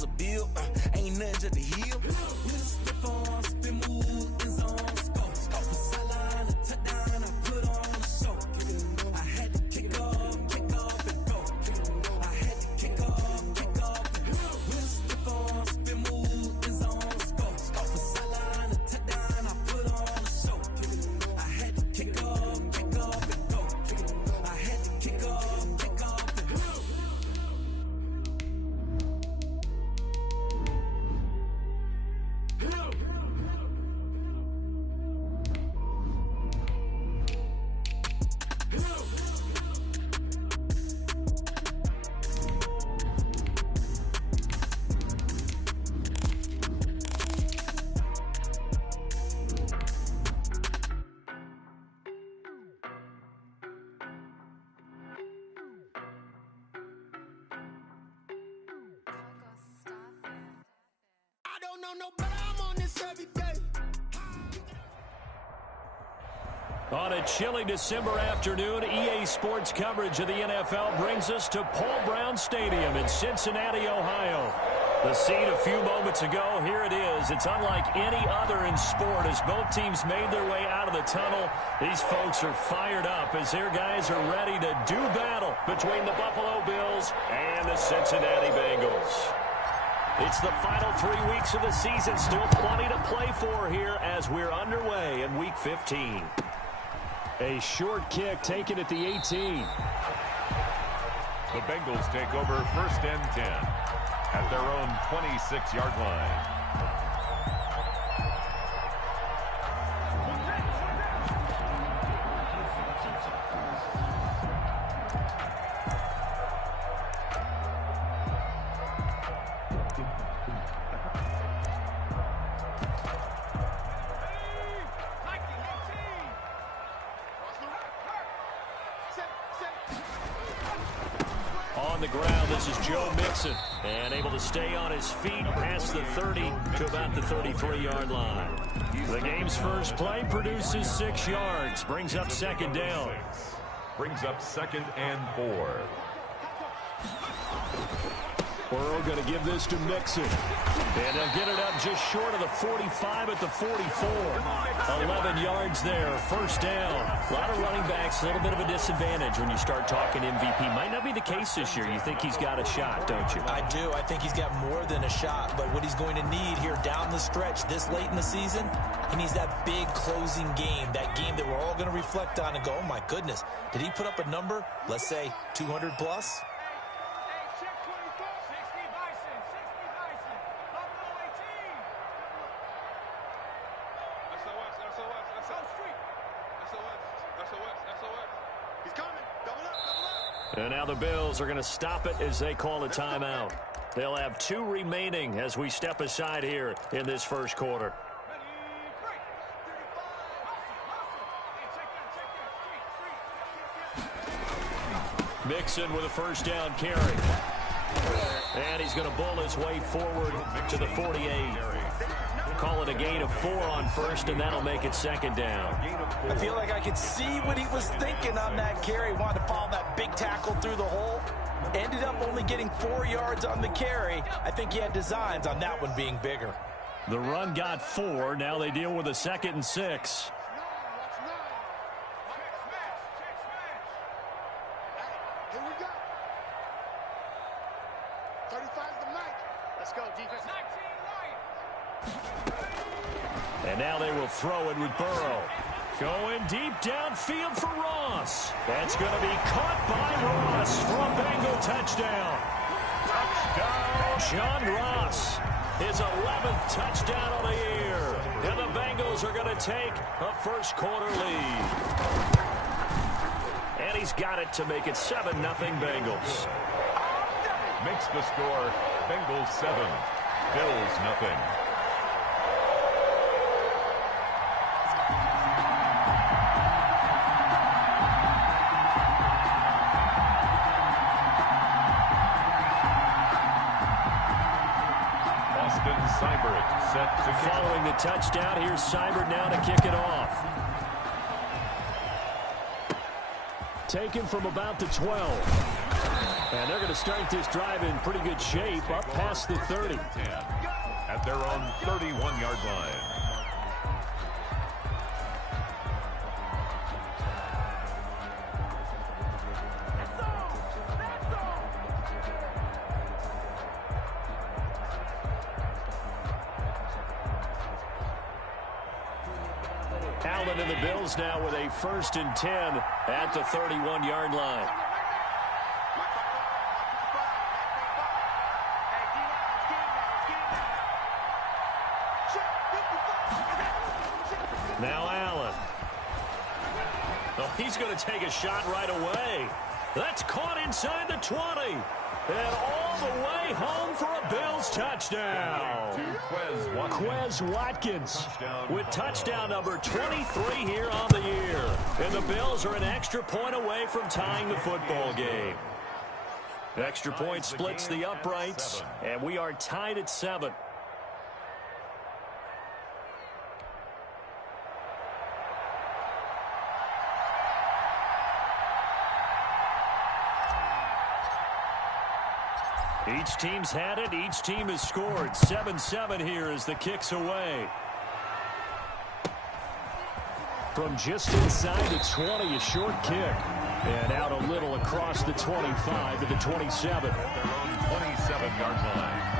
cause a bill. Ain't nothing just to heal. With a stiff on, spin move, in zone, scope. Scope for sideline, a touchdown, I put on a show. I had to kick off and go. I had to kick off and go. With a stiff on, spin move, in zone, scope. Scope for sideline, a touchdown, I put on a show. I had to kick off and go. I had to kick off and go. On a chilly December afternoon, EA Sports coverage of the NFL brings us to Paul Brown Stadium in Cincinnati, Ohio. The scene a few moments ago, here it is. It's unlike any other in sport as both teams made their way out of the tunnel. These folks are fired up as their guys are ready to do battle between the Buffalo Bills and the Cincinnati Bengals. It's the final 3 weeks of the season, still plenty to play for here as we're underway in Week 15. A short kick taken at the 18. The Bengals take over 1st and 10 at their own 26-yard line. On the ground, this is Joe Mixon, and able to stay on his feet past the 30 to about the 33-yard line. The game's first play produces 6 yards, brings up 2nd down. Brings up 2nd and 4. Burrow going to give this to Mixon. And they'll get it up just short of the 45 at the 44. 11 yards there, 1st down. A lot of running backs, a little bit of a disadvantage when you start talking MVP. Might not be the case this year. You think he's got a shot, don't you? I do. I think he's got more than a shot. But what he's going to need here down the stretch this late in the season, he needs that big closing game, that game that we're all going to reflect on and go, oh, my goodness, did he put up a number, let's say 200 plus? And now the Bills are going to stop it as they call a timeout. They'll have 2 remaining as we step aside here in this first quarter. Mixon with a 1st down carry. And he's going to bull his way forward to the 48. Call it a gain of 4 on 1st, and that'll make it 2nd down. I feel like I could see what he was thinking on that carry. Wanted to follow that big tackle through the hole. Ended up only getting 4 yards on the carry. I think he had designs on that one being bigger. The run got 4. Now they deal with a 2nd and 6. Here we go. 35's the mic. Let's go, defense. 19 right. And now they will throw it with Burrow. Going deep downfield for Ross. That's going to be caught by Ross for a Bengal touchdown. Touchdown. John Ross, his 11th touchdown of the year. And the Bengals are going to take a first quarter lead. And he's got it to make it 7-0 Bengals. Makes the score Bengals 7, Bills nothing. Seibert set to following the touchdown. Here's Seibert now to kick it off. Taken from about the 12. And they're going to start this drive in pretty good shape, up past the 30. 10 at their own 31-yard line. Allen and the Bills now with a 1st and 10 at the 31-yard line. Now Allen. Oh, he's going to take a shot right away. That's caught inside the 20. And all the way home for a Bills touchdown. Quez Watkins with touchdown number 23 here on the year. And the Bills are an extra point away from tying the football game. Extra point splits the uprights, and we are tied at 7. Each team's had it. Each team has scored. 7-7 here as the kick's away. From just inside the 20, a short kick. And out a little across the 25 to the 27. At their own 27-yard line.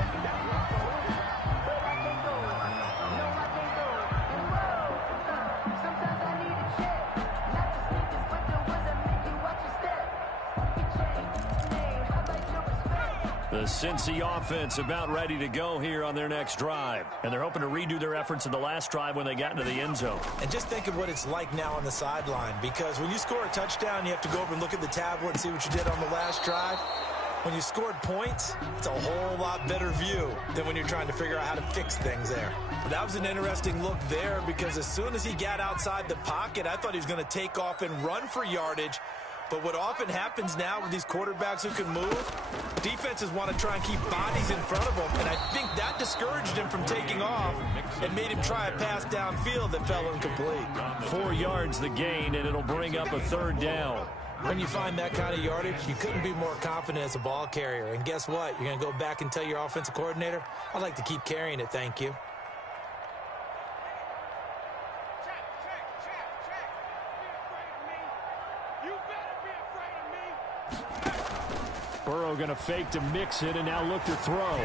The Cincy offense about ready to go here on their next drive. And they're hoping to redo their efforts in the last drive when they got into the end zone. And just think of what it's like now on the sideline, because when you score a touchdown, you have to go over and look at the tablet and see what you did on the last drive. When you scored points, it's a whole lot better view than when you're trying to figure out how to fix things there. But that was an interesting look there, because as soon as he got outside the pocket, I thought he was going to take off and run for yardage. But what often happens now with these quarterbacks who can move, defenses want to try and keep bodies in front of them, and I think that discouraged him from taking off and made him try a pass downfield that fell incomplete. 4 yards the gain, and it'll bring up a 3rd down. When you find that kind of yardage, you couldn't be more confident as a ball carrier. And guess what? You're going to go back and tell your offensive coordinator, I'd like to keep carrying it, thank you. Burrow going to fake to mix it and now look to throw.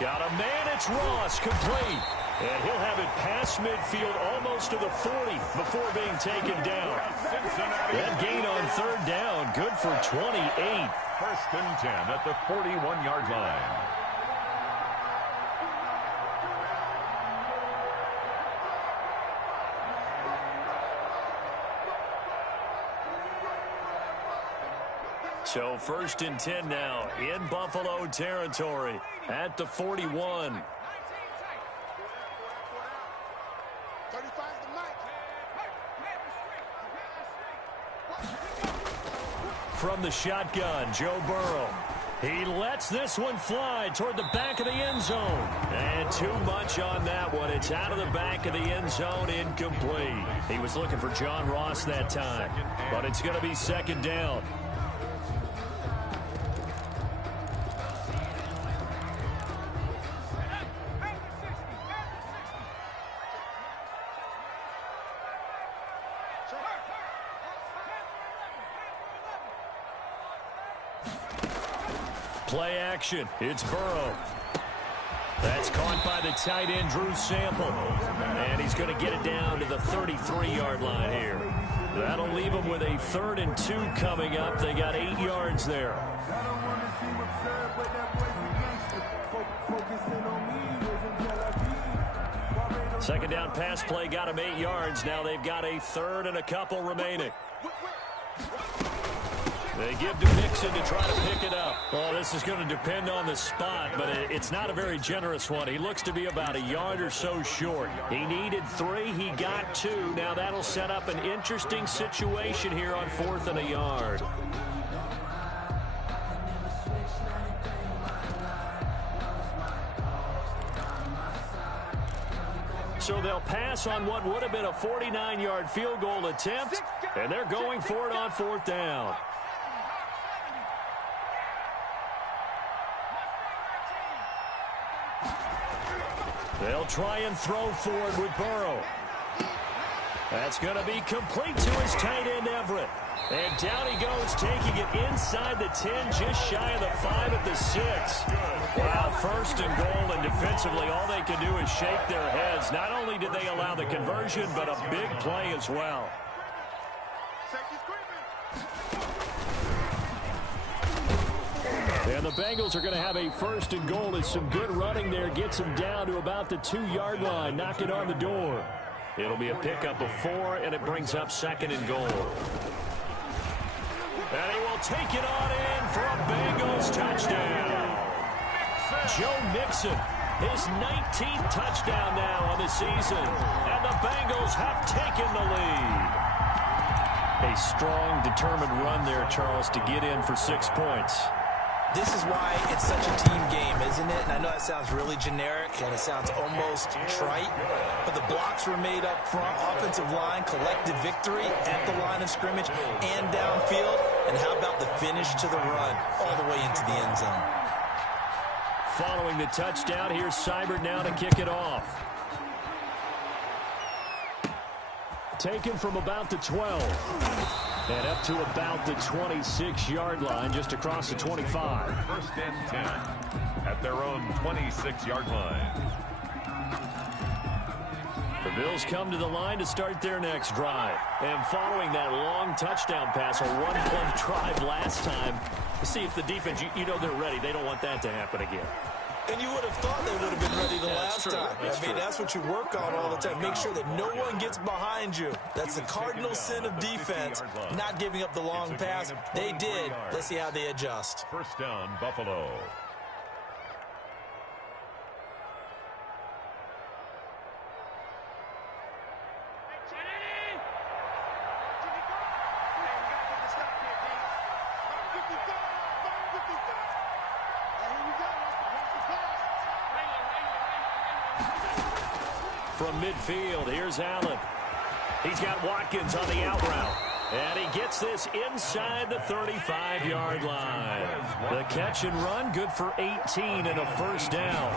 Got a man, it's Ross, complete. And he'll have it past midfield almost to the 40 before being taken down. That gain on 3rd down, good for 28. 1st and 10 at the 41-yard line. So 1st and 10 now in Buffalo territory at the 41. From the shotgun, Joe Burrow. He lets this one fly toward the back of the end zone. And too much on that one. It's out of the back of the end zone, incomplete. He was looking for John Ross that time, but it's going to be 2nd down. Play action. It's Burrow. That's caught by the tight end, Drew Sample. And he's going to get it down to the 33-yard line here. That'll leave him with a 3rd and 2 coming up. They got 8 yards there. Second down pass play got him 8 yards. Now they've got a 3rd and a couple remaining. They give to Mixon to try to pick it up. Well, this is going to depend on the spot, but it's not a very generous one. He looks to be about a yard or so short. He needed 3. He got 2. Now that'll set up an interesting situation here on 4th and a yard. So they'll pass on what would have been a 49-yard field goal attempt, and they're going for it on 4th down. They'll try and throw forward with Burrow. That's going to be complete to his tight end, Everett. And down he goes, taking it inside the 10, just shy of the 5 at the 6. Wow, first and goal, and defensively all they can do is shake their heads. Not only did they allow the conversion, but a big play as well. And the Bengals are going to have a first and goal as some good running there gets them down to about the 2-yard line, knocking on the door. It'll be a pickup of 4, and it brings up second and goal. And he will take it on in for a Bengals touchdown. Joe Mixon, his 19th touchdown now on the season. And the Bengals have taken the lead. A strong, determined run there, Charles, to get in for 6 points. This is why it's such a team game, isn't it? And I know that sounds really generic, and it sounds almost trite, but the blocks were made up front, offensive line, collective victory at the line of scrimmage and downfield. And how about the finish to the run all the way into the end zone? Following the touchdown, here's Seibert now to kick it off. Taken from about the 12. And up to about the 26-yard line, just across the 25. First and 10 at their own 26-yard line. The Bills come to the line to start their next drive. And following that long touchdown pass, a one-play drive last time, to see if the defense, you know they're ready. They don't want that to happen again. And you would have thought they would have been ready the last time. I mean, that's what you work on all the time. Make sure that no one gets behind you. That's the cardinal sin of defense, not giving up the long pass. They did. Let's see how they adjust. First down, Buffalo. From midfield, here's Allen. He's got Watkins on the out route. And he gets this inside the 35-yard line. The catch and run, good for 18 and a first down.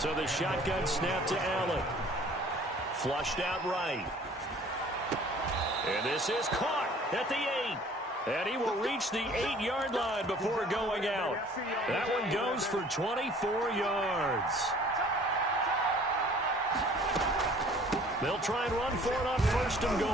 So the shotgun snap to Allen. Flushed out right. And this is caught at the 8. And he will reach the 8-yard line before going out. That one goes for 24 yards. They'll try and run for it on first and goal.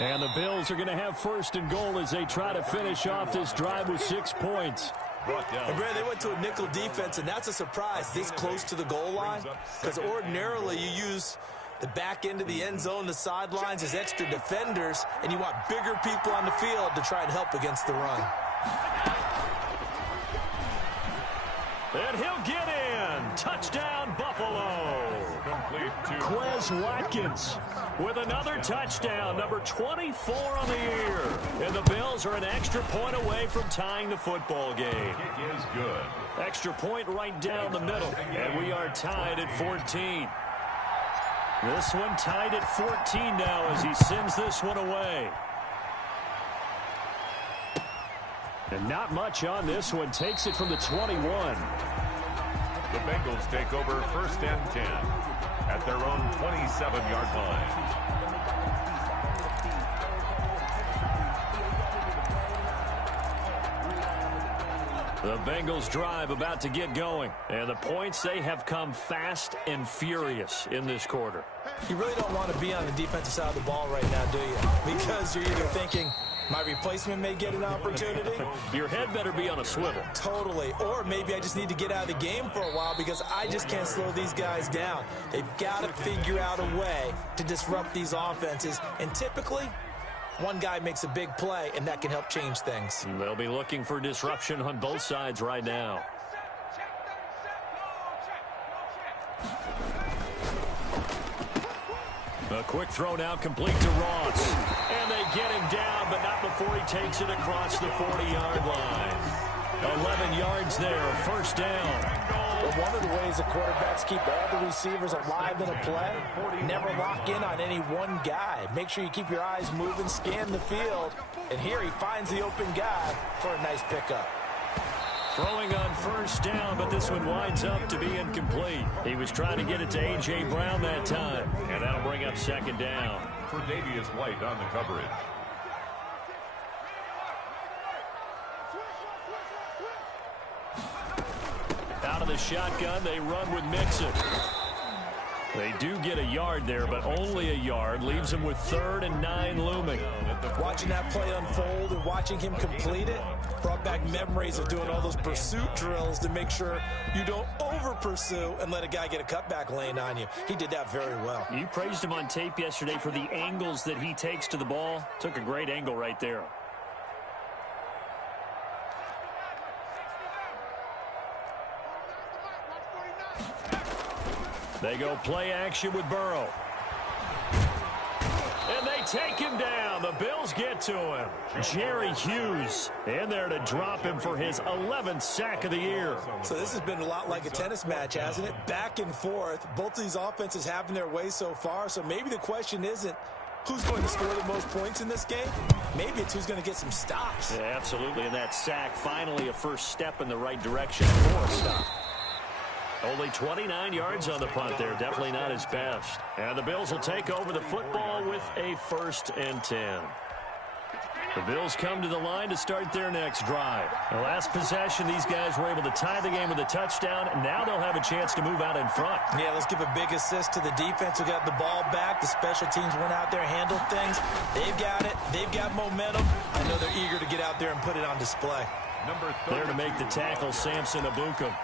And the Bills are going to have first and goal as they try to finish off this drive with 6 points. And Brad, they went to a nickel defense, and that's a surprise this close to the goal line, because ordinarily you use the back end of the end zone, the sidelines as extra defenders, and you want bigger people on the field to try and help against the run. And he'll get in. Touchdown, Buffalo. Quez Watkins with another touchdown, number 24 on the year. And the Bills are an extra point away from tying the football game. It is good. Extra point right down the middle, and we are tied at 14. This one tied at 14 now as he sends this one away. And not much on this one. Takes it from the 21. The Bengals take over first and 10 at their own 27-yard line. The Bengals drive about to get going. And the points, they have come fast and furious in this quarter. You really don't want to be on the defensive side of the ball right now, do you? Because you're either thinking, my replacement may get an opportunity. Your head better be on a swivel. Totally. Or maybe I just need to get out of the game for a while because I just can't slow these guys down. They've got to figure out a way to disrupt these offenses. And typically, one guy makes a big play, and that can help change things. They'll be looking for disruption on both sides right now. A quick throw now complete to Ross. And they get him down, but not before he takes it across the 40-yard line. 11 yards there, first down. Well, one of the ways the quarterbacks keep all the receivers alive in a play, never lock in on any one guy. Make sure you keep your eyes moving, scan the field. And here he finds the open guy for a nice pickup. Throwing on first down, but this one winds up to be incomplete. He was trying to get it to A.J. Brown that time, and that'll bring up second down. Tre'Davious White on the coverage. Out of the shotgun, they run with Mixon. They do get a yard there, but only a yard. Leaves them with 3rd and 9 looming. Watching that play unfold and watching him complete it brought back memories of doing all those pursuit drills to make sure you don't over-pursue and let a guy get a cutback lane on you. He did that very well. You praised him on tape yesterday for the angles that he takes to the ball. Took a great angle right there. They go play action with Burrow. And they take him down. The Bills get to him. Jerry Hughes in there to drop him for his 11th sack of the year. So this has been a lot like a tennis match, hasn't it? Back and forth. Both of these offenses having their way so far. So maybe the question isn't who's going to score the most points in this game. Maybe it's who's going to get some stops. Yeah, absolutely. And that sack, finally a first step in the right direction for a stop. Only 29 yards on the punt there. Definitely not his best. And the Bills will take over the football with a 1st and 10. The Bills come to the line to start their next drive. The last possession, these guys were able to tie the game with a touchdown. And now they'll have a chance to move out in front. Yeah, let's give a big assist to the defense who got the ball back. The special teams went out there, handled things. They've got it. They've got momentum. I know they're eager to get out there and put it on display. There to make the tackle, Samson Ebukam.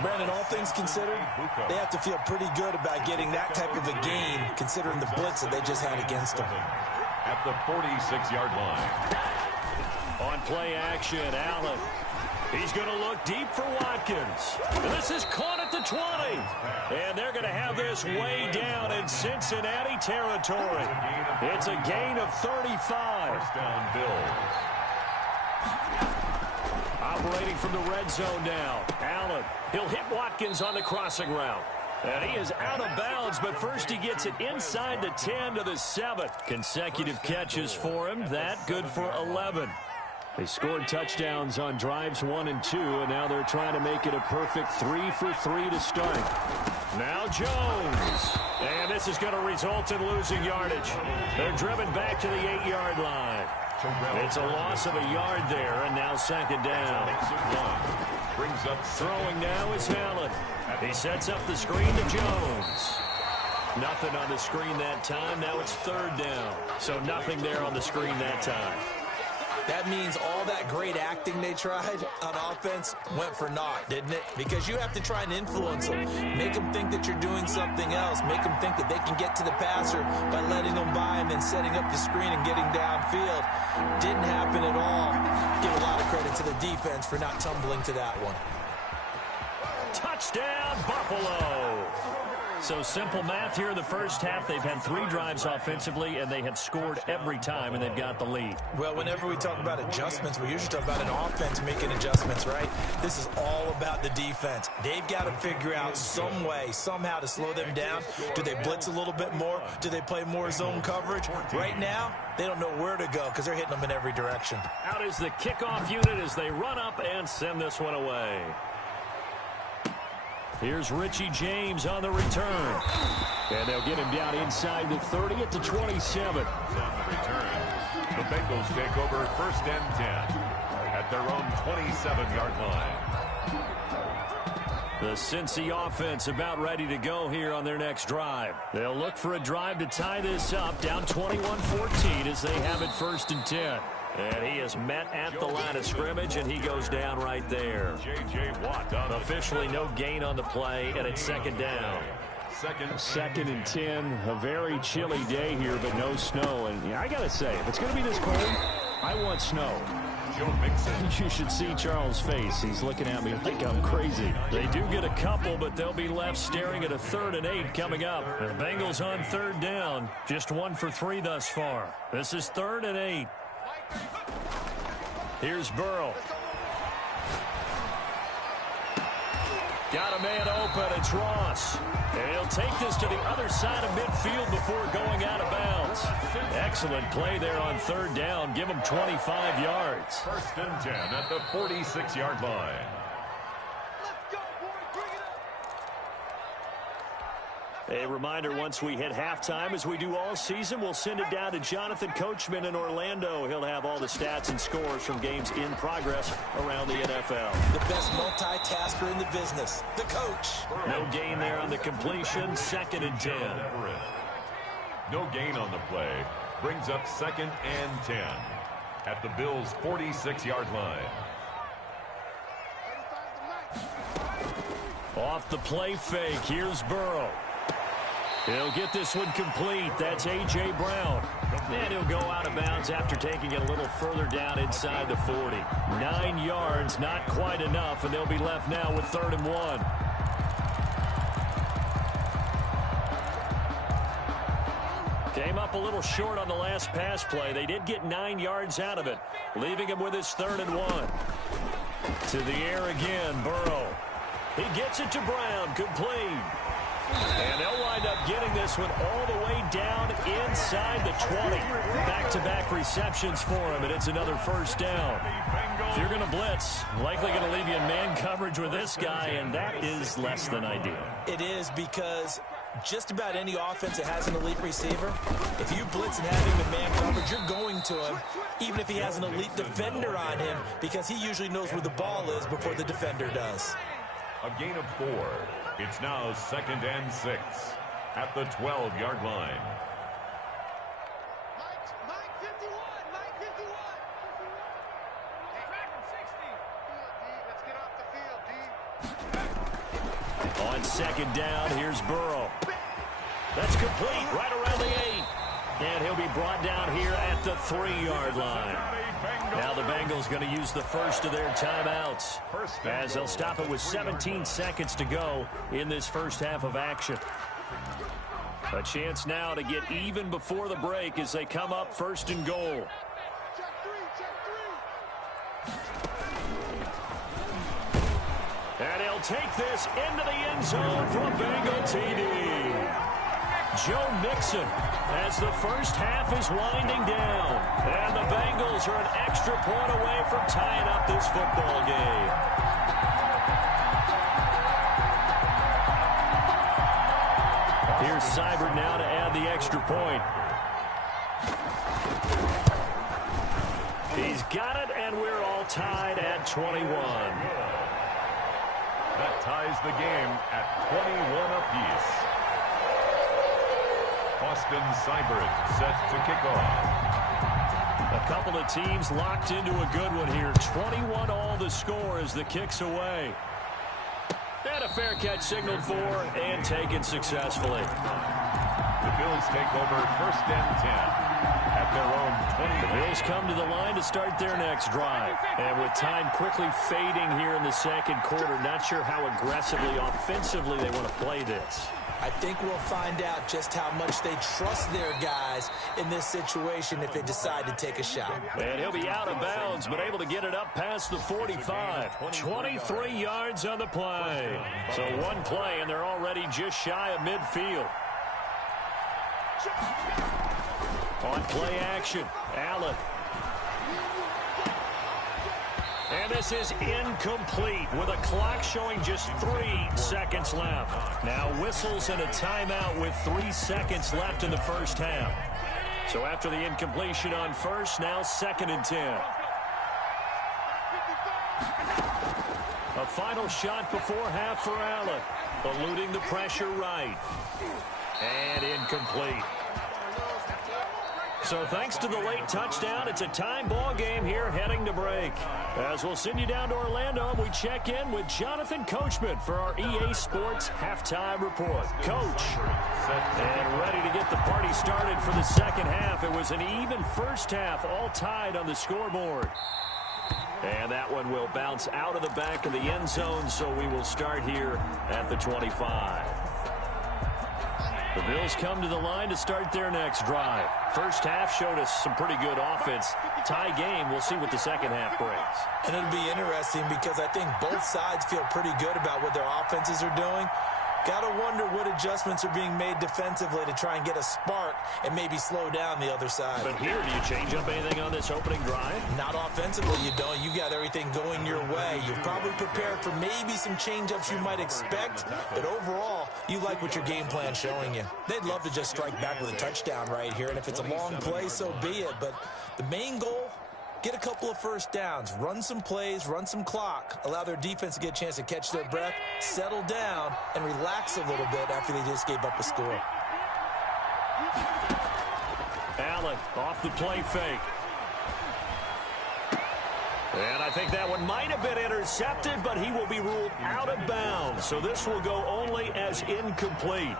Brandon, all things considered, they have to feel pretty good about getting that type of a gain, considering the blitz that they just had against them. At the 46-yard line. On play action, Allen. He's going to look deep for Watkins. And this is caught at the 20. And they're going to have this way down in Cincinnati territory. It's a gain of 35. First down, Bills. Operating from the red zone now. Allen, he'll hit Watkins on the crossing route. And he is out of bounds, but first he gets it inside the 10 to the 7. Consecutive catches for him. That good for 11. They scored touchdowns on drives 1 and 2, and now they're trying to make it a perfect 3 for 3 to start. Now Jones. And this is going to result in losing yardage. They're driven back to the 8-yard line. It's a loss of a yard there, and now second down. Brings up throwing now is Allen. He sets up the screen to Jones. Nothing on the screen that time. Now it's 3rd down. So nothing there on the screen that time. That means all that great acting they tried on offense went for naught, didn't it? Because you have to try and influence them. Make them think that you're doing something else. Make them think that they can get to the passer by letting them by and then setting up the screen and getting downfield. Didn't happen at all. Give a lot of credit to the defense for not tumbling to that one. Touchdown, Buffalo. So simple math here in the first half. They've had 3 drives offensively, and they have scored every time, and they've got the lead. Well, whenever we talk about adjustments, we usually talk about an offense making adjustments, right? This is all about the defense. They've got to figure out some way, somehow to slow them down. Do they blitz a little bit more? Do they play more zone coverage? Right now, they don't know where to go because they're hitting them in every direction. Out is the kickoff unit as they run up and send this one away. Here's Richie James on the return. And they'll get him down inside the 30 at the 27. On the return, the Bengals take over 1st and 10 at their own 27-yard line. The Cincy offense about ready to go here on their next drive. They'll look for a drive to tie this up, down 21-14 as they have it 1st and 10. And he is met at the line of scrimmage, and he goes down right there. J.J. Watt on officially no gain on the play, and it's 2nd down. 2nd and 10, a very chilly day here, but no snow. And yeah, I got to say, if it's going to be this cold, I want snow. Joe Mixon. You should see Charles' face. He's looking at me like I'm crazy. They do get a couple, but they'll be left staring at a 3rd and 8 coming up. The Bengals on 3rd down, just 1 for 3 thus far. This is 3rd and 8. Here's Burrow. Got a man open. It's Ross. And he'll take this to the other side of midfield before going out of bounds. Excellent play there on third down. Give him 25 yards. 1st and 10 at the 46-yard line. A reminder, once we hit halftime, as we do all season, we'll send it down to Jonathan Coachman in Orlando. He'll have all the stats and scores from games in progress around the NFL. The best multitasker in the business, the coach. No gain there on the completion, 2nd and 10. No gain on the play. Brings up 2nd and 10 at the Bills' 46-yard line. Off the play fake, here's Burrow. He'll get this one complete. That's A.J. Brown. And he'll go out of bounds after taking it a little further down inside the 40. 9 yards, not quite enough, and they'll be left now with 3rd and 1. Came up a little short on the last pass play. They did get 9 yards out of it, leaving him with his 3rd and 1. To the air again, Burrow. He gets it to Brown, complete. And they'll wind up getting this one all the way down inside the 20. Back-to-back receptions for him, and it's another 1st down. If you're going to blitz, likely going to leave you in man coverage with this guy, and that is less than ideal. It is, because just about any offense that has an elite receiver, if you blitz and have him in man coverage, you're going to him, even if he has an elite defender on him, because he usually knows where the ball is before the defender does. A gain of 4. It's now 2nd and 6 at the 12-yard line. Mike 51. Mike 51. Track him 60. Let's get off the field, D. On 2nd down, here's Burrow. That's complete, right around the 8. And he'll be brought down here at the 3-yard line. Now the Bengals going to use the first of their timeouts, as they'll stop it with 17 seconds to go in this first half of action. A chance now to get even before the break as they come up 1st and goal. And he'll take this into the end zone for a Bengal TD. Joe Mixon, as the first half is winding down. And the Bengals are an extra point away from tying up this football game. Here's Seibert now to add the extra point. He's got it, and we're all tied at 21. That ties the game at 21 apiece. Austin Seibert set to kick off. A couple of teams locked into a good one here. 21 all the score as the kick's away. And a fair catch signaled for and taken successfully. The Bills take over 1st and 10 at their own 20. The Bills come to the line to start their next drive. And with time quickly fading here in the 2nd quarter, not sure how aggressively, offensively they want to play this. I think we'll find out just how much they trust their guys in this situation if they decide to take a shot. And he'll be out of bounds, but able to get it up past the 45. 23 yards on the play. So one play, and they're already just shy of midfield. On play action, Allen. And this is incomplete with a clock showing just 3 seconds left. Now whistles and a timeout with 3 seconds left in the first half. So after the incompletion on first, now 2nd and 10. A final shot before half for Allen. Eluding the pressure right. And incomplete. So thanks to the late touchdown, it's a time ball game here heading to break. As we'll send you down to Orlando, and we check in with Jonathan Coachman for our EA Sports Halftime Report. Coach, and ready to get the party started for the second half. It was an even first half, all tied on the scoreboard. And that one will bounce out of the back of the end zone, so we will start here at the 25. The Bills come to the line to start their next drive. First half showed us some pretty good offense. Tie game, we'll see what the second half brings. And it'll be interesting because I think both sides feel pretty good about what their offenses are doing. Got to wonder what adjustments are being made defensively to try and get a spark and maybe slow down the other side. But here, do you change up anything on this opening drive? Not offensively, you don't. You got everything going your way. You've probably prepared for maybe some change-ups you might expect, but overall, you like what your game plan's showing you. They'd love to just strike back with a touchdown right here, and if it's a long play, so be it. But the main goal, get a couple of first downs, run some plays, run some clock, allow their defense to get a chance to catch their breath, settle down, and relax a little bit after they just gave up a score. Allen off the play fake. And I think that one might have been intercepted, but he will be ruled out of bounds. So this will go only as incomplete.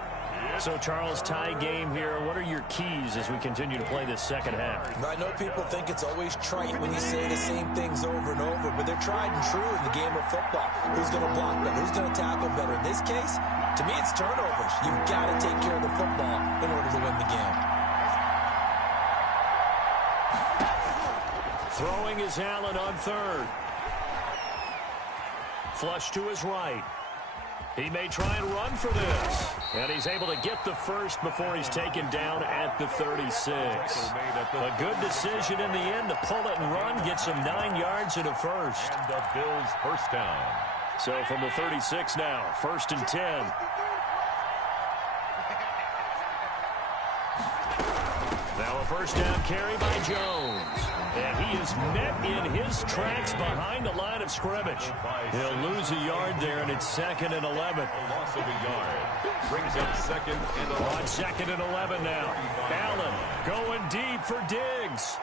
So, Charles, tie game here. What are your keys as we continue to play this second half? I know people think it's always trite when you say the same things over and over, but they're tried and true in the game of football. Who's going to block better? Who's going to tackle better? In this case, to me, it's turnovers. You've got to take care of the football in order to win the game. Throwing is Allen on third. Flush to his right. He may try and run for this. And he's able to get the first before he's taken down at the 36. A good decision in the end to pull it and run, get some 9 yards and a first. And the Bills first down. So from the 36 now, 1st and 10. Now a first down carry by Jones. And he is met in his tracks behind the line of scrimmage. He'll lose a yard there, and it's 2nd and 11. A loss of a yard. Brings up 2nd and 11. On 2nd and 11 now. Allen going deep for Diggs.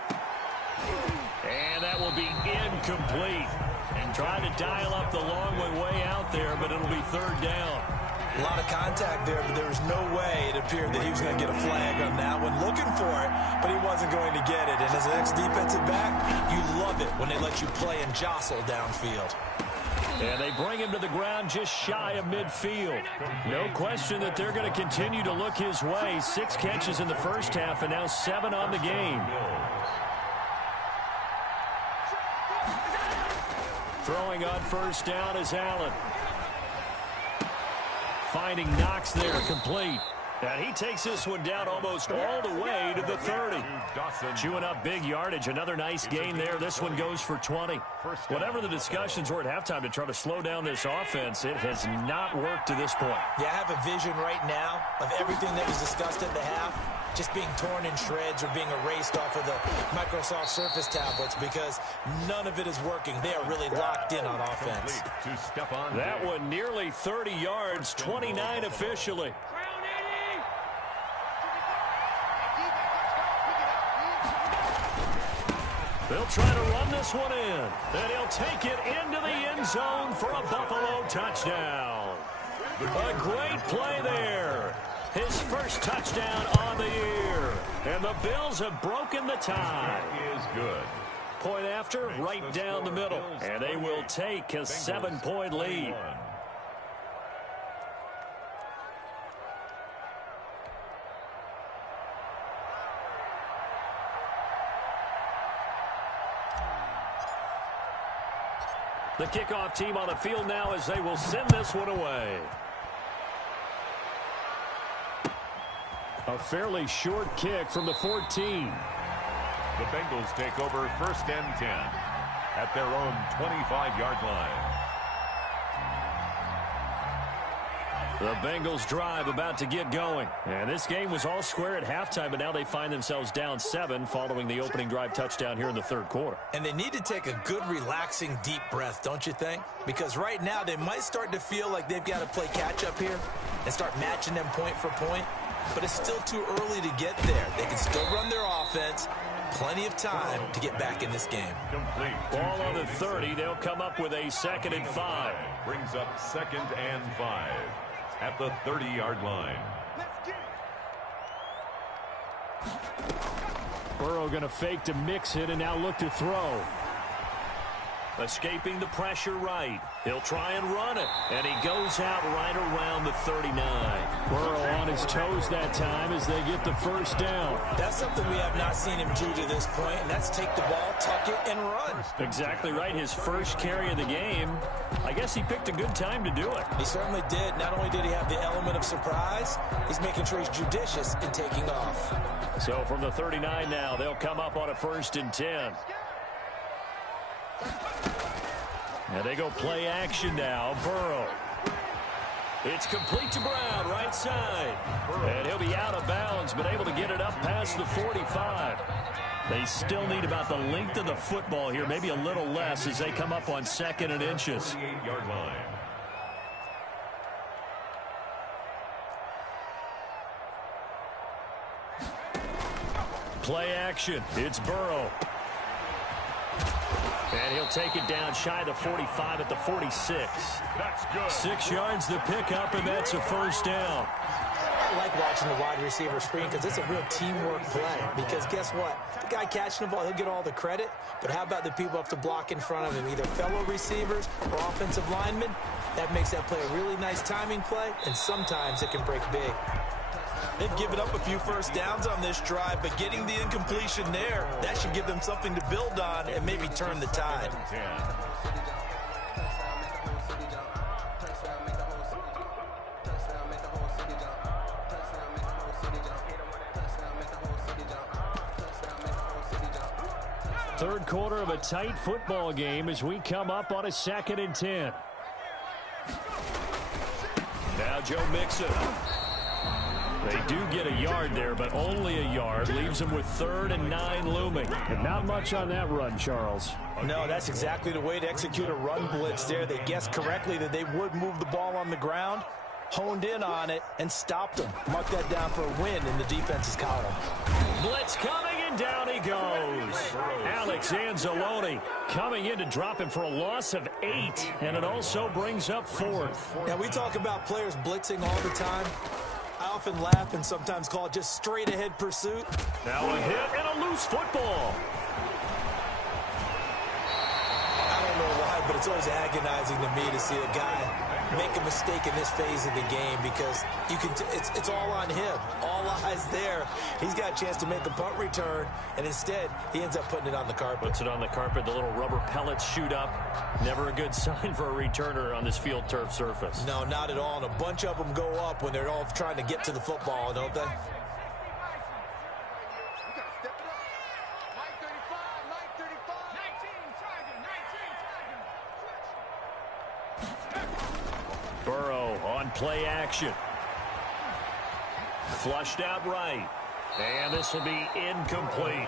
And that will be incomplete. And trying to dial up the long way out there, but it'll be 3rd down. A lot of contact there, but there was no way it appeared that he was going to get a flag on that one. Looking for it, but he wasn't going to get it. And as an ex-defensive back, you love it when they let you play and jostle downfield. And they bring him to the ground just shy of midfield. No question that they're going to continue to look his way. 6 catches in the first half and now 7 on the game. Throwing on first down is Allen. Finding Knox there, complete. And he takes this one down almost all the way to the 30. Chewing up big yardage. Another nice gain there. This one goes for 20. Whatever the discussions were at halftime to try to slow down this offense, it has not worked to this point. Yeah, I have a vision right now of everything that was discussed at the half just being torn in shreds or being erased off of the Microsoft Surface tablets because none of it is working. They are really locked in on offense. That one nearly 30 yards, 29 officially. They'll try to run this one in. And he'll take it into the end zone for a Buffalo touchdown. A great play there. His first touchdown on the year. And the Bills have broken the tie. That is good. Point after, right down the middle. And they will take a 7-point lead. The kickoff team on the field now as they will send this one away. A fairly short kick from the 14. The Bengals take over 1st and 10 at their own 25-yard line. The Bengals drive about to get going. And this game was all square at halftime, but now they find themselves down 7 following the opening drive touchdown here in the 3rd quarter. And they need to take a good, relaxing, deep breath, don't you think? Because right now they might start to feel like they've got to play catch-up here and start matching them point for point. But it's still too early to get there. They can still run their offense. Plenty of time to get back in this game. Complete. Ball on the 30. They'll come up with a 2nd and 5. Brings up 2nd and 5 at the 30-yard line. Burrow going to fake to mix it and now look to throw. Escaping the pressure right. He'll try and run it. And he goes out right around the 39. Burrow on his toes that time as they get the first down. That's something we have not seen him do to this point, and that's take the ball, tuck it, and run. Exactly right. His first carry of the game. I guess he picked a good time to do it. He certainly did. Not only did he have the element of surprise, he's making sure he's judicious in taking off. So from the 39 now, they'll come up on a 1st and 10. And they go play action now. Burrow. It's complete to Brown, right side. And he'll be out of bounds, but able to get it up past the 45. They still need about the length of the football here, maybe a little less as they come up on 2nd and inches. 48-yard line. Play action. It's Burrow. And he'll take it down shy of the 45 at the 46. That's good. 6 yards the pickup, and that's a first down. I like watching the wide receiver screen because it's a real teamwork play. Because guess what? The guy catching the ball, he'll get all the credit. But how about the people up to block in front of him, either fellow receivers or offensive linemen? That makes that play a really nice timing play, and sometimes it can break big. They've given up a few first downs on this drive, but getting the incompletion there, that should give them something to build on and maybe turn the tide. 10. Third quarter of a tight football game as we come up on a 2nd and 10. Now Joe Mixon. They do get a yard there, but only a yard. Leaves them with 3rd and 9 looming. And not much on that run, Charles. No, that's exactly the way to execute a run blitz there. They guessed correctly that they would move the ball on the ground, honed in on it, and stopped them. Mark that down for a win in the defense's column. Blitz coming, and down he goes. Alex Anzalone coming in to drop him for a loss of 8, and it also brings up 4th. Now, we talk about players blitzing all the time. I often laugh and sometimes call it just straight-ahead pursuit. Now a hit and a loose football. I don't know why, but it's always agonizing to me to see a guy make a mistake in this phase of the game because you can. It's all on him. All eyes there. He's got a chance to make a punt return, and instead he ends up putting it on the carpet. Puts it on the carpet. The little rubber pellets shoot up. Never a good sign for a returner on this field turf surface. No, not at all. And a bunch of them go up when they're all trying to get to the football, don't they? Burrow on play action. Flushed out right. And this will be incomplete.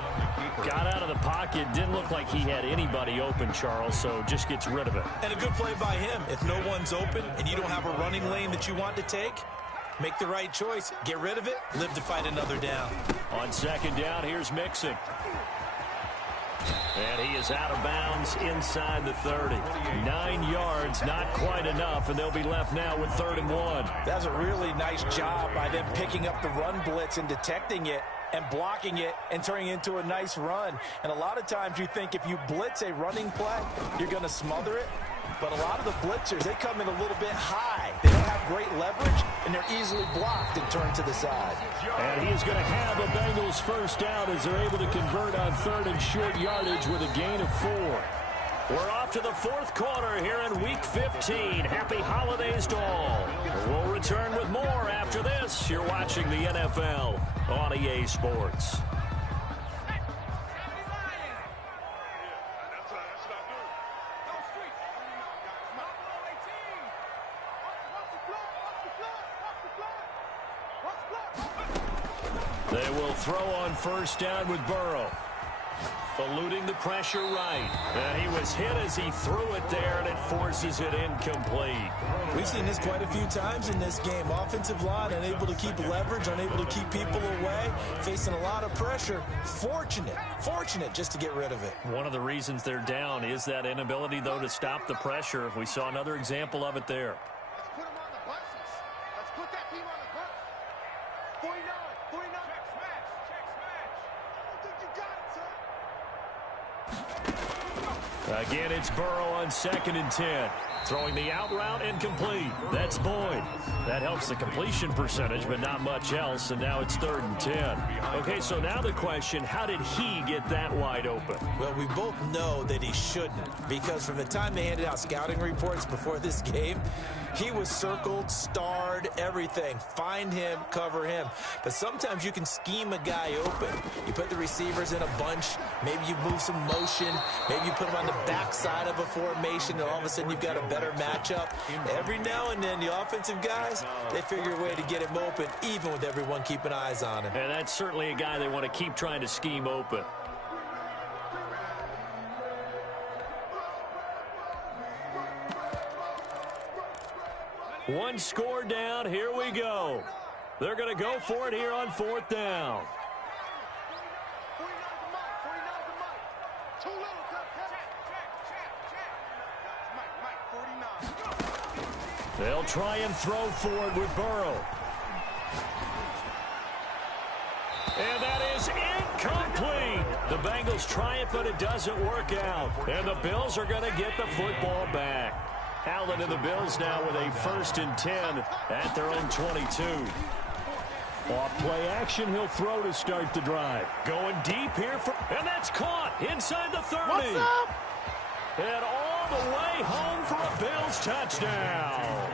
Got out of the pocket. Didn't look like he had anybody open, Charles, so just gets rid of it. And a good play by him. If no one's open and you don't have a running lane that you want to take, make the right choice. Get rid of it. Live to fight another down. On 2nd down, here's Mixon. And he is out of bounds inside the 30. 9 yards, not quite enough, and they'll be left now with 3rd and 1. That's a really nice job by them picking up the run blitz and detecting it and blocking it and turning it into a nice run. And a lot of times you think if you blitz a running play, you're going to smother it. But a lot of the blitzers, they come in a little bit high. They don't have great leverage, and they're easily blocked and turned to the side. And he is going to have a Bengals first down as they're able to convert on 3rd and short yardage with a gain of 4. We're off to the 4th quarter here in Week 15. Happy holidays to all. We'll return with more after this. You're watching the NFL on EA Sports. They will throw on first down with Burrow. Eluding the pressure right. And he was hit as he threw it there, and it forces it incomplete. We've seen this quite a few times in this game. Offensive line unable to keep leverage, unable to keep people away, facing a lot of pressure. Fortunate just to get rid of it. One of the reasons they're down is that inability, though, to stop the pressure. We saw another example of it there. Let's put him on the buses. Let's put that team on the bus. 49. Check smash. I don't think you got it, son. Again, it's Burrow on 2nd and 10. Throwing the out route incomplete. That's Boyd. That helps the completion percentage, but not much else, and now it's 3rd and 10. Okay, so now the question, how did he get that wide open? Well, we both know that he shouldn't, because from the time they handed out scouting reports before this game, he was circled, starred, everything. Find him, cover him. But sometimes you can scheme a guy open. You put the receivers in a bunch. Maybe you move some motion. Maybe you put them on the backside of a formation, and all of a sudden you've got a better matchup. Every now and then, the offensive guys, they figure a way to get him open, even with everyone keeping eyes on him. And that's certainly a guy they want to keep trying to scheme open. One score down. Here we go. They're going to go for it here on 4th down. They'll try and throw forward with Burrow. And that is incomplete. The Bengals try it, but it doesn't work out. And the Bills are going to get the football back. Allen and the Bills now with a 1st and 10 at their own 22. Off play action, he'll throw to start the drive. Going deep here, and that's caught inside the 30. What's up? And all the way home for a Bills touchdown.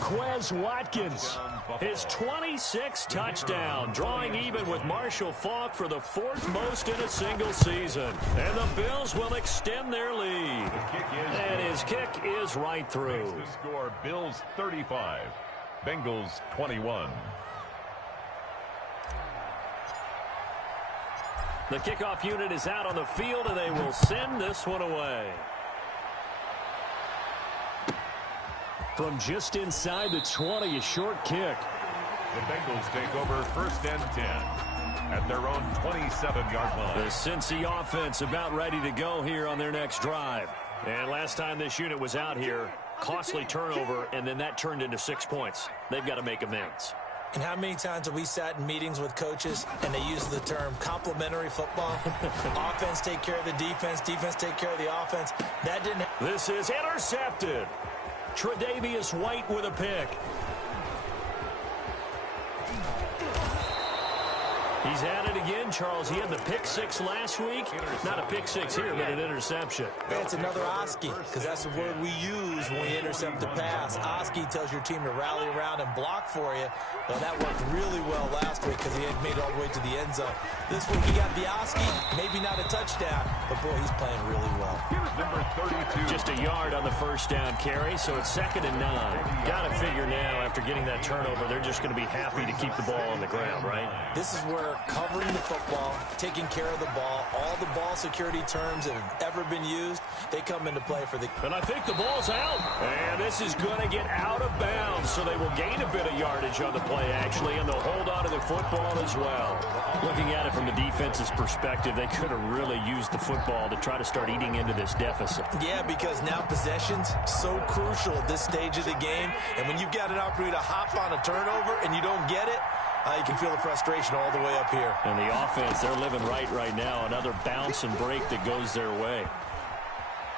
Quez Watkins, his 26th touchdown, drawing even with Marshall Faulk for the 4th most in a single season. And the Bills will extend their lead. And his kick is right through. The score, Bills 35, Bengals 21. The kickoff unit is out on the field, and they will send this one away. From just inside the 20, a short kick. The Bengals take over 1st and 10 at their own 27-yard line. The Cincy offense about ready to go here on their next drive. And last time this unit was out here, costly turnover, and then that turned into 6 points. They've got to make amends. And how many times have we sat in meetings with coaches and they use the term complementary football? Offense take care of the defense, defense take care of the offense. That didn't happen. This is intercepted. Tre'Davious White with a pick. He's at it again, Charles. He had the pick 6 last week. Not a pick 6 here, but an interception. That's another Oski, because that's the word we use when we intercept the pass. Oski tells your team to rally around and block for you. Well, that worked really well last week because he had made it all the way to the end zone. This week he got the Oski, maybe not a touchdown, but boy, he's playing really well. Here's number 32. Just a yard on the 1st down carry, so it's 2nd and 9. Got to figure now, after getting that turnover, they're just going to be happy to keep the ball on the ground, right? This is where covering the football, taking care of the ball, all the ball security terms that have ever been used, they come into play for the... And I think the ball's out. And this is going to get out of bounds, so they will gain a bit of yardage on the play, actually, and they'll hold on to the football as well. Looking at it from the defense's perspective, they could have really used the football to try to start eating into this deficit. Yeah, because now possession's so crucial at this stage of the game, and when you've got an opportunity to hop on a turnover and you don't get it, you can feel the frustration all the way up here. And the offense, they're living right now. Another bounce and break that goes their way.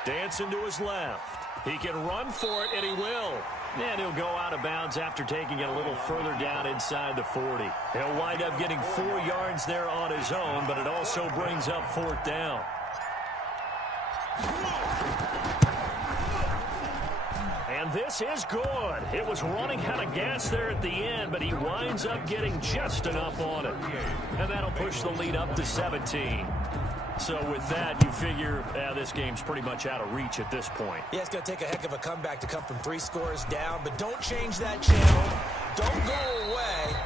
Dancing to his left. He can run for it, and he will. And he'll go out of bounds after taking it a little further down inside the 40. He'll wind up getting 4 yards there on his own, but it also brings up 4th down. And this is good. It was running out of gas there at the end, but he winds up getting just enough on it. And that'll push the lead up to 17. So with that, you figure this game's pretty much out of reach at this point. Yeah, it's going to take a heck of a comeback to come from 3 scores down, but don't change that channel. Don't go away.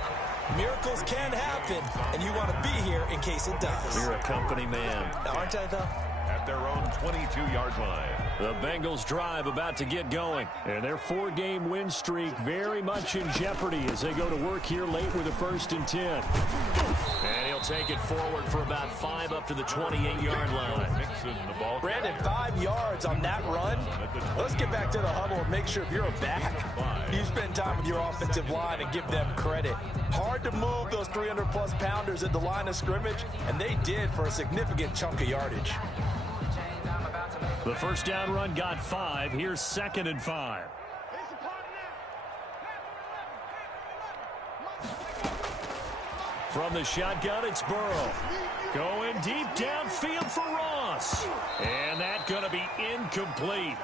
Miracles can happen, and you want to be here in case it does. You're a company man. Aren't I, though? At their own 22-yard line. The Bengals drive about to get going. And their 4-game win streak very much in jeopardy as they go to work here late with a 1st and 10. And he'll take it forward for about 5 up to the 28-yard line. Brandon, 5 yards on that run. Let's get back to the huddle and make sure if you're a back, you spend time with your offensive line and give them credit. Hard to move those 300-plus pounders at the line of scrimmage, and they did for a significant chunk of yardage. The first down run got 5. Here's 2nd and 5. From the shotgun, it's Burrow. Going deep downfield for Ross. And that's going to be incomplete.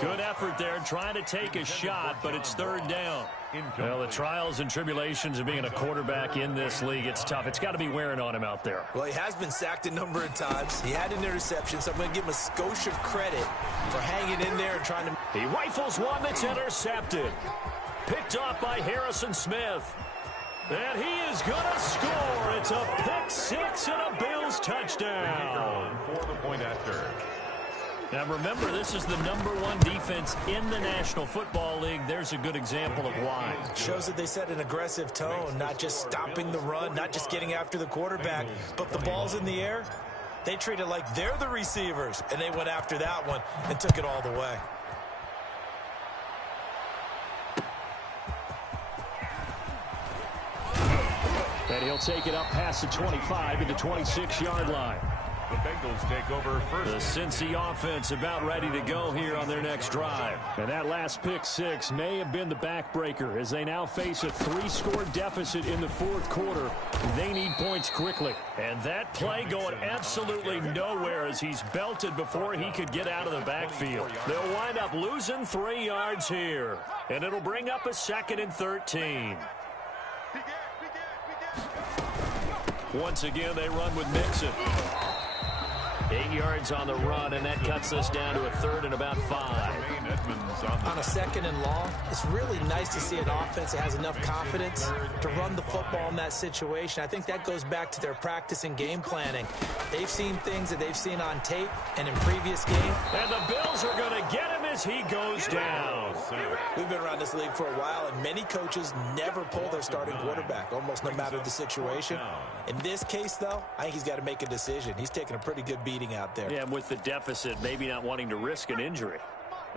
Good effort there trying to take a shot, but it's 3rd down. Well, the trials and tribulations of being a quarterback in this league, it's tough. It's got to be wearing on him out there. Well, he has been sacked a number of times. He had an interception, so I'm going to give him a skosh of credit for hanging in there and trying to... He rifles one that's intercepted. Picked off by Harrison Smith. And he is going to score. It's a pick 6 and a Bills touchdown. For the point after. Now remember, this is the #1 defense in the National Football League. There's a good example of why. Shows that they set an aggressive tone, not just stopping the run, not just getting after the quarterback, but the ball's in the air. They treat it like they're the receivers, and they went after that one and took it all the way. And he'll take it up past the 25 to the 26-yard line. The Bengals take over first. The Cincy offense about ready to go here on their next drive. And that last pick 6 may have been the backbreaker as they now face a 3-score deficit in the 4th quarter. They need points quickly. And that play going absolutely nowhere as he's belted before he could get out of the backfield. They'll wind up losing 3 yards here. And it'll bring up a 2nd and 13. Once again, they run with Mixon. 8 yards on the run, and that cuts us down to a 3rd and about 5. On a 2nd and long, it's really nice to see an offense that has enough confidence to run the football in that situation. I think that goes back to their practice and game planning. They've seen things that they've seen on tape and in previous games. And the Bills are going to get him as he goes down. We've been around this league for a while, and many coaches never pull their starting quarterback, almost no matter the situation. In this case, though, I think he's got to make a decision. He's taking a pretty good beating out there. Yeah, with the deficit, maybe not wanting to risk an injury.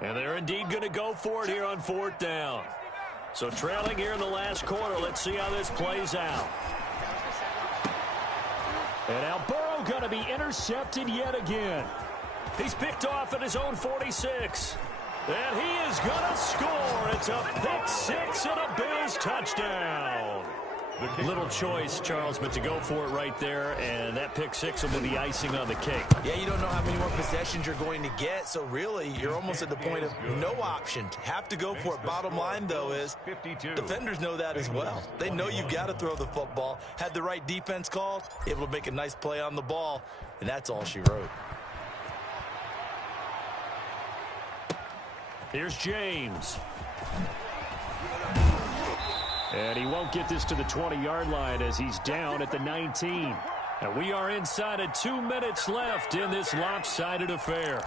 And they're indeed going to go for it here on 4th down. So trailing here in the last quarter, let's see how this plays out. And now Burrow going to be intercepted yet again. He's picked off at his own 46. And he is going to score. It's a pick 6 and a Bills touchdown. Little choice, Charles, but to go for it right there, and that pick 6 will be the icing on the cake. Yeah, you don't know how many more possessions you're going to get, so really you're almost at the point of no option. Have to go for it. Bottom line, though, is defenders know that as well. They know you've got to throw the football. Had the right defense called, able to make a nice play on the ball, and that's all she wrote. Here's James. And he won't get this to the 20-yard line as he's down at the 19. And we are inside of 2 minutes left in this lopsided affair.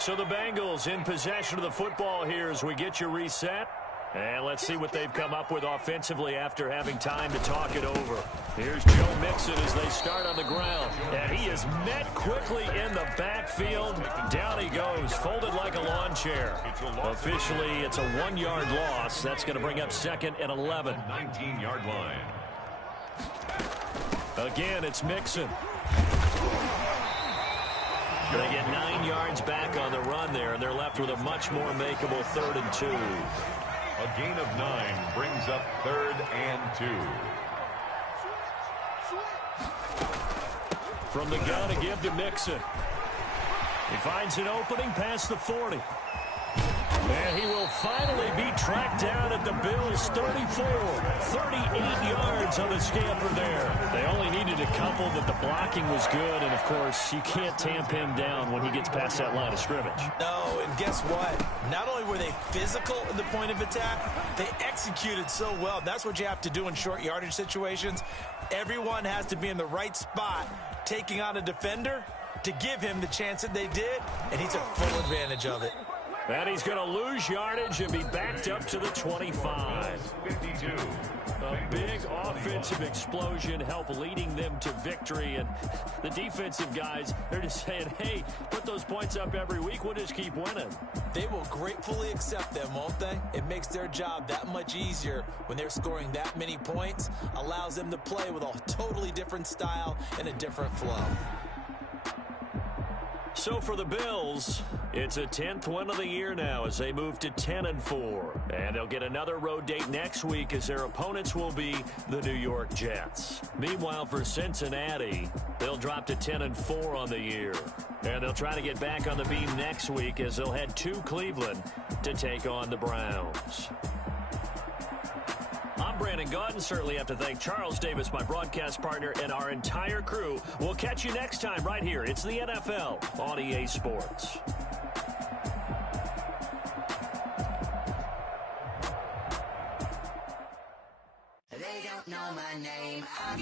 So the Bengals in possession of the football here as we get you reset. And let's see what they've come up with offensively after having time to talk it over. Here's Joe Mixon as they start on the ground. And he is met quickly in the backfield. Down he goes, folded like a lawn chair. Officially, it's a 1-yard loss. That's going to bring up 2nd and 11. 19-yard line. Again, it's Mixon. They get 9 yards back on the run there, and they're left with a much more makeable 3rd and 2. A gain of 9 brings up 3rd and 2. From the gun to give to Mixon. He finds an opening past the 40. And he will finally be tracked down at the Bills' 34. 38 yards on the scamper there. They only needed a couple, but the blocking was good. And, of course, you can't tamp him down when he gets past that line of scrimmage. No, and guess what? Not only were they physical at the point of attack, they executed so well. That's what you have to do in short yardage situations. Everyone has to be in the right spot, taking on a defender to give him the chance that they did, and he took full advantage of it. And he's going to lose yardage and be backed up to the 25. 52. A big offensive explosion helped leading them to victory. And the defensive guys, they're just saying, hey, put those points up every week. We'll just keep winning. They will gratefully accept them, won't they? It makes their job that much easier when they're scoring that many points. Allows them to play with a totally different style and a different flow. So for the Bills, it's a 10th win of the year now as they move to 10-4. And they'll get another road date next week as their opponents will be the New York Jets. Meanwhile, for Cincinnati, they'll drop to 10-4 on the year. And they'll try to get back on the beam next week as they'll head to Cleveland to take on the Browns. I'm Brandon Gaudin. Certainly have to thank Charles Davis, my broadcast partner, and our entire crew. We'll catch you next time right here. It's the NFL on EA Sports. They don't know my name.